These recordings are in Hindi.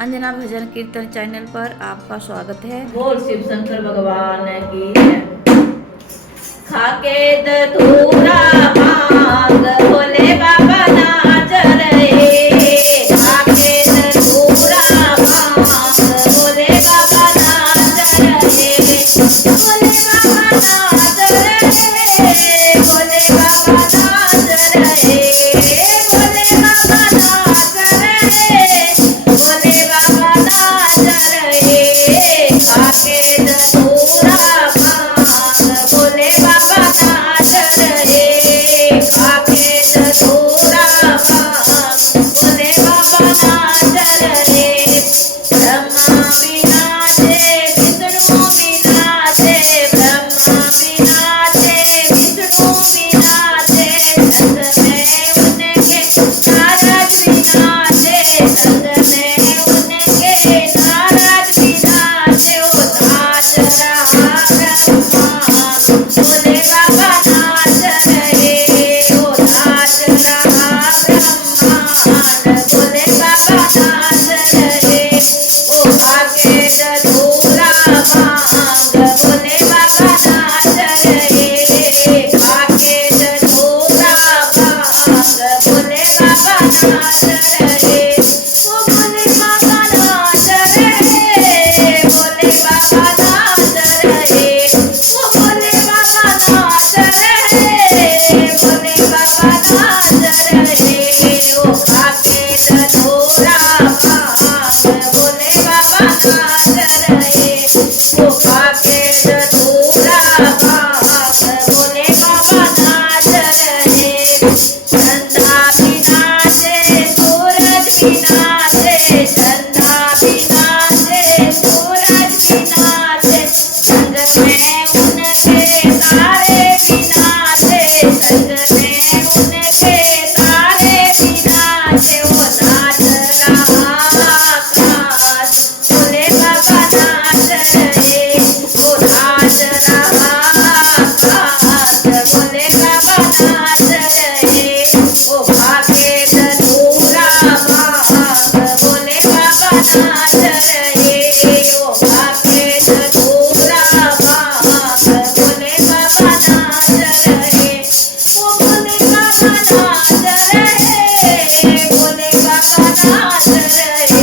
अंजना भजन कीर्तन चैनल पर आपका स्वागत है। बोल शिव शंकर भगवान की जय। खाके धतूरा भांग भोले बाबा नाच रहे। खाके धतूरा भांग भोले बाबा नाच रहे। भोले बाबा नाच रहे। भोले बाबा नाच रहे। भोले बाबा नाच रहे। भोले बाबा नाच रहे। खाके धतूरा भांग भोले बाबा नाच रहे। खाके धतूरा भांग भोले बाबा नाच रहे। ब्रह्मा विनाचे विष्णु विनाचे। ब्रह्मा विनाचे विष्णु विनाचे। संग में उनके नारद विनाचे। संग में उनके नारद विनाचे। ओ नाच रहा ब्रह्मांड भोले बाबा नाच रहे। ओ नाच रहा ब्रह्मांड भोले बाबा नाच रहे। ओ खाके धतूरा भांग भोले बाबा नाच रहे। खाके धतूरा भांग भोले बाबा नाच रहे। ओ भोले बाबा नाच रहे। भोले बाबा नाच रहे। ओ भोले बाबा नाच रहे। भोले बाबा नाच रहे। ओ खाके धतूरा भांग भोले बाबा नाच रहे। ओ खाके धतूरा भांग भोले बाबा नाच रहे। चंदा विनाचे सूरज विनाचे। चंदा विनाचे सूरज विनाचे। संग में उनके तारे विनाचे। संग में उनके तारे विनाचे। ओ नाच रहा आकाश भोले बाबा नाच रहे। ओ नाच रहा आकाश भोले बाबा नाच रहे। ओ खाके धतूरा भांग भोले बाबा नाच रहे। ओ खाके धतूरा भांग भोले बाबा नाच रहे। ओ भोले बाबा नाच रहे। भोले बाबा नाच रहे।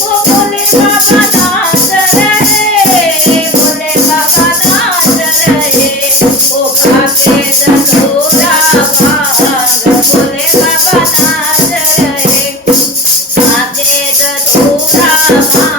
ओ भोले बाबा नाच रहे। भोले बाबा नाच रहे। ओ खाके धतूरा भांग भोले बाबा नाच रहे। खाके धतूरा भांग